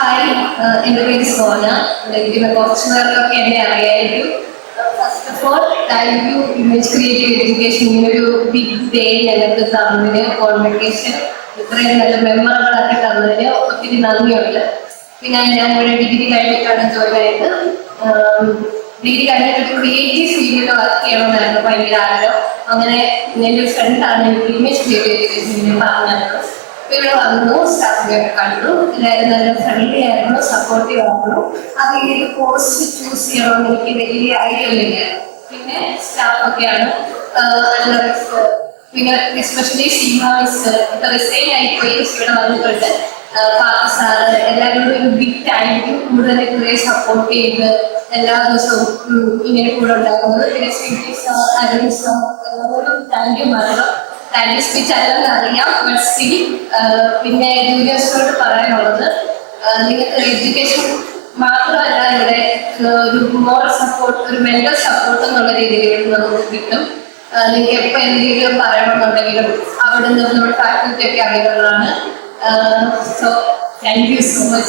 Hi, എൻ്റെ പേര് സോന. ഇരിക്കുന്ന കുറച്ച് പേർക്കൊക്കെ എന്നെ അറിയായിരിക്കും. First of all thank you image creative education ഇങ്ങനൊരു ബിഗ് ഡേ ഞങ്ങൾക്ക് തന്നതിന്, കോൺവെക്കേഷൻ ഇത്രയും നല്ല മെമ്മറബിൾ ആക്കി തന്നതിന് ഒത്തിരി നന്ദിയുണ്ട്. പിന്നെ ഞാൻ ഇവിടെ ഡിഗ്രി കഴിഞ്ഞിട്ടാണ് ജോയിൻ ആയത്. ഡിഗ്രി കഴിഞ്ഞിട്ട് ക്രിയേറ്റീവ് ഫീൽഡിൽ വർക്ക് ചെയ്യണമെന്നായിരുന്നു ഭയങ്കര ആഗ്രഹം. അങ്ങനെ എൻ്റെ ഒരു ഫ്രണ്ടാണ് എനിക്ക് ഇമേജ് ക്രിയേറ്റീവ് എഡ്യൂക്കേഷൻ പറഞ്ഞത്. ഇവിടെ വന്നു, സ്റ്റാഫിനെയൊക്കെ കണ്ടു. എല്ലാവരും നല്ല ഫ്രണ്ട്ലി ആയിരുന്നു, സപ്പോർട്ടീവ് ആയിരുന്നു. അത് ഏത് കോഴ്സ് ചൂസ് ചെയ്യണമെന്ന് എനിക്ക് വലിയ ഐഡിയ ഇല്ല. പിന്നെ സ്റ്റാഫൊക്കെയാണ് നല്ല. പിന്നെ എസ്പെഷ്യലി സീമ മിസ് ഇപ്പൊ റിസൈൻ ആയിപ്പോയി, ഇവിടെ വന്നിട്ടുണ്ട്. പാർട്ടി സാറ് എല്ലാവരോടും ഒരു ബിഗ് താങ്ക് യു. കൂടുതൽ കുറേ സപ്പോർട്ട് ചെയ്ത് എല്ലാ ദിവസവും ഇങ്ങനെ കൂടെ ഉണ്ടാകുന്നത്. പിന്നെ സ്വീറ്റി സാർ, അരുൺ സാർ എല്ലാവരോടും താങ്ക് യു പറയണം. താങ്ക് യു സ്പീച്ച് അല്ലെന്ന് അറിയാം, ബട്ട് സ്റ്റിൽ. പിന്നെ ജൂനിയേഴ്സിനോട് പറയാനുള്ളത്, നിങ്ങൾക്ക് എഡ്യൂക്കേഷൻ മാത്രമല്ല ഇവിടെ ഒരു മോറൽ സപ്പോർട്ട്, ഒരു മെന്റൽ സപ്പോർട്ട് എന്നുള്ള രീതിയിൽ നമുക്ക് കിട്ടും. നിങ്ങൾക്ക് എപ്പോൾ എന്തെങ്കിലും പറയണമെന്നുണ്ടെങ്കിലും അവിടെ നിന്ന് നമ്മുടെ ഫാക്കൽറ്റി ഒക്കെ അവൈലബിൾ ആണ്. So thank you so much.